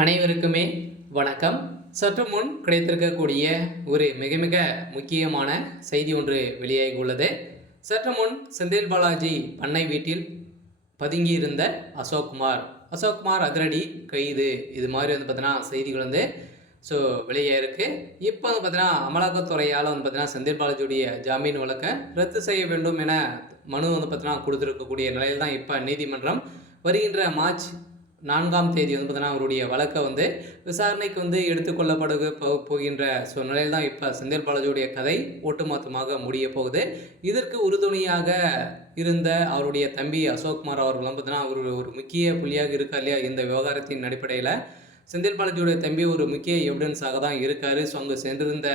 அனைவருக்குமே வணக்கம். சற்று முன் கிடைத்திருக்கக்கூடிய ஒரு மிக மிக முக்கியமான செய்தி ஒன்று வெளியாகி உள்ளது. சற்று முன் செந்தில் பாலாஜி பண்ணை வீட்டில் பதுங்கியிருந்த அசோக்குமார் அதிரடி கைது. இது மாதிரி பார்த்தீங்கன்னா செய்திகள் வெளியாயிருக்கு. இப்போ பார்த்தீங்கன்னா அமலாக்கத்துறையால் பார்த்தீங்கன்னா செந்தில் பாலாஜியுடைய ஜாமீன் வழக்கை ரத்து செய்ய வேண்டும் என மனு பார்த்தீங்கன்னா கொடுத்துருக்கக்கூடிய நிலையில் தான் இப்போ நீதிமன்றம் வருகின்ற மார்ச் 4ஆம் தேதி பார்த்தீங்கன்னா அவருடைய வழக்கை விசாரணைக்கு எடுத்துக்கொள்ளப்பட போகின்ற நிலையில் தான் இப்போ செந்தில் பாலாஜியுடைய கதை ஒட்டுமொத்தமாக முடிய போகுது. இதற்கு உறுதுணையாக இருந்த அவருடைய தம்பி அசோக்குமார் அவர்களும் பார்த்தீங்கன்னா ஒரு முக்கிய புள்ளியாக இருக்கா இல்லையா இந்த விவகாரத்தின் அடிப்படையில் செந்தில் பாலாஜியுடைய தம்பி ஒரு முக்கிய எவிடன்ஸாக தான் இருக்கார். அங்கே சென்றிருந்த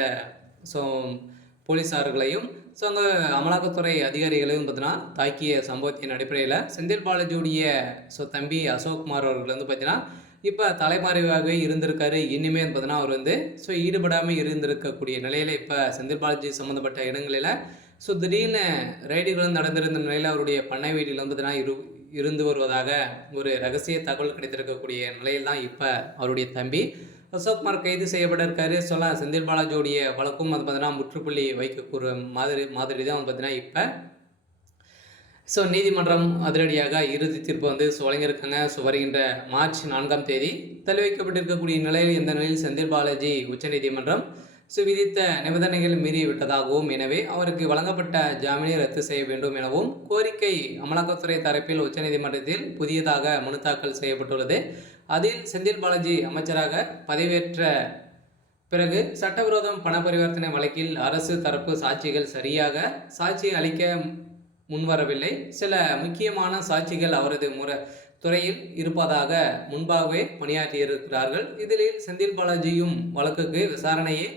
போலீஸார்களையும் அங்கே அமலாக்கத்துறை அதிகாரிகளையும் பார்த்தீங்கன்னா தாக்கிய சம்பவத்தின் அடிப்படையில் செந்தில் பாலாஜியுடைய தம்பி அசோக்குமார் அவர்கள் பார்த்தீங்கன்னா இப்போ தலைமறைவாகவே இருந்திருக்காரு. இனிமேல் பார்த்தீங்கன்னா அவர் ஈடுபடாமல் இருந்திருக்கக்கூடிய நிலையில் இப்போ செந்தில் பாலாஜி சம்மந்தப்பட்ட இடங்களில் திடீர்னு ரைடுகளும் நடந்திருந்த நிலையில் அவருடைய பண்ணை வீட்டில் பார்த்தீங்கன்னா இருந்து வருவதாக ஒரு ரகசிய தகவல் கிடைத்திருக்கக்கூடிய நிலையில் தான் இப்போ அவருடைய தம்பி அசோக்குமார் கைது செய்யப்பட இருக்காரு. செந்தில் பாலாஜியோடைய வழக்கும் பார்த்தீங்கன்னா முற்றுப்புள்ளி வைக்கக்கூடிய மாதிரி தான் பார்த்தீங்கன்னா இப்போ நீதிமன்றம் அதிரடியாக இறுதி தீர்ப்பு வழங்கியிருக்காங்க. வருகின்ற மார்ச் 4ஆம் தேதி தள்ளி வைக்கப்பட்டிருக்கக்கூடிய நிலையில் இந்த நிலையில் செந்தில் பாலாஜி உச்சநீதிமன்றம் விதித்த நிபந்தனைகள் மீறிவிட்டதாகவும், எனவே அவருக்கு வழங்கப்பட்ட ஜாமீனை ரத்து செய்ய வேண்டும் எனவும் கோரிக்கை அமலாக்கத்துறை தரப்பில் உச்சநீதிமன்றத்தில் புதியதாக மனு தாக்கல் செய்யப்பட்டுள்ளது. அதில் செந்தில் பாலாஜி அமைச்சராக பதவியேற்ற பிறகு சட்டவிரோதம் பண பரிவர்த்தனை வழக்கில் அரசு தரப்பு சாட்சிகள் சரியாக சாட்சி அளிக்க முன்வரவில்லை. சில முக்கியமான சாட்சிகள் அவரது துறையில் இருப்பதாக முன்பாகவே பணியாற்றியிருக்கிறார்கள். இதில் செந்தில் பாலாஜியும் வழக்குக்கு விசாரணையை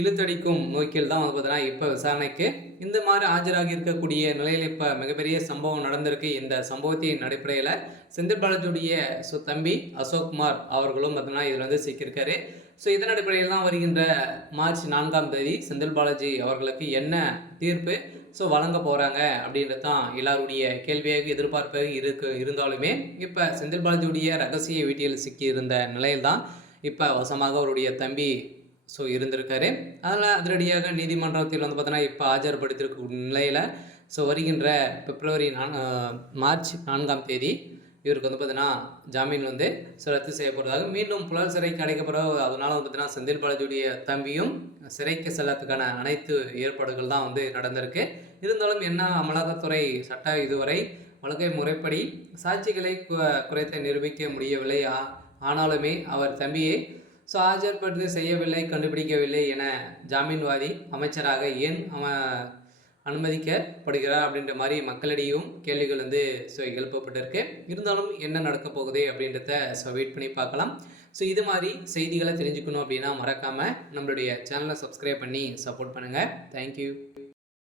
இழுத்தடிக்கும் நோக்கில் தான் பார்த்தீங்கன்னா இப்போ விசாரணைக்கு இந்த மாதிரி ஆஜராகி இருக்கக்கூடிய நிலையில் இப்போ மிகப்பெரிய சம்பவம் நடந்திருக்கு. இந்த சம்பவத்தின் அடிப்படையில் செந்தில் பாலாஜியுடைய தம்பி அசோக்குமார் அவர்களும் பார்த்தீங்கன்னா இதில் சிக்கியிருக்காரு. இதன் அடிப்படையில் தான் வருகின்ற மார்ச் 4ஆம் தேதி செந்தில் பாலாஜி அவர்களுக்கு என்ன தீர்ப்பு வழங்க போகிறாங்க அப்படின்றது தான் எல்லாருடைய கேள்வியாக எதிர்பார்ப்பாக இருந்தாலுமே இப்போ செந்தில் பாலாஜியுடைய ரகசிய வீட்டில் சிக்கியிருந்த நிலையில் தான் இப்போ வசமாக அவருடைய தம்பி இருந்திருக்காரு. அதனால் அதிரடியாக நீதிமன்றத்தில் பார்த்தீங்கன்னா இப்போ ஆஜர்படுத்தியிருக்க நிலையில் வருகின்ற பிப்ரவரி மார்ச் 4ஆம் தேதி இவருக்கு பார்த்தீங்கன்னா ஜாமீன் ரத்து செய்யப்படுவதாக மீண்டும் புழல் சிறைக்கு அடைக்கப்படுற. அதனால் பார்த்தீங்கன்னா செந்தில் பாலாஜியுடைய தம்பியும் சிறைக்கு செல்லத்துக்கான அனைத்து ஏற்பாடுகள் தான் நடந்திருக்கு. இருந்தாலும் என்ன அமலாக்கத்துறை சட்ட இதுவரை வழக்கை முறைப்படி சாட்சிகளை குறைத்து நிரூபிக்க முடியவில்லை. ஆனாலுமே அவர் தம்பியை ஆஜர்படுத்தி செய்யவில்லை, கண்டுபிடிக்கவில்லை என ஜாமீன்வாதி அமைச்சராக ஏன் அனுமதிக்கப்படுகிறார் அப்படின்ற மாதிரி மக்களிடையும் கேள்விகள் எழுப்பப்பட்டிருக்கு. இருந்தாலும் என்ன நடக்க போகுது அப்படின்றத வெயிட் பண்ணி பார்க்கலாம். இது மாதிரி செய்திகளை தெரிஞ்சுக்கணும் அப்படின்னா மறக்காமல் நம்மளுடைய சேனலை சப்ஸ்கிரைப் பண்ணி சப்போர்ட் பண்ணுங்கள். தேங்க்யூ.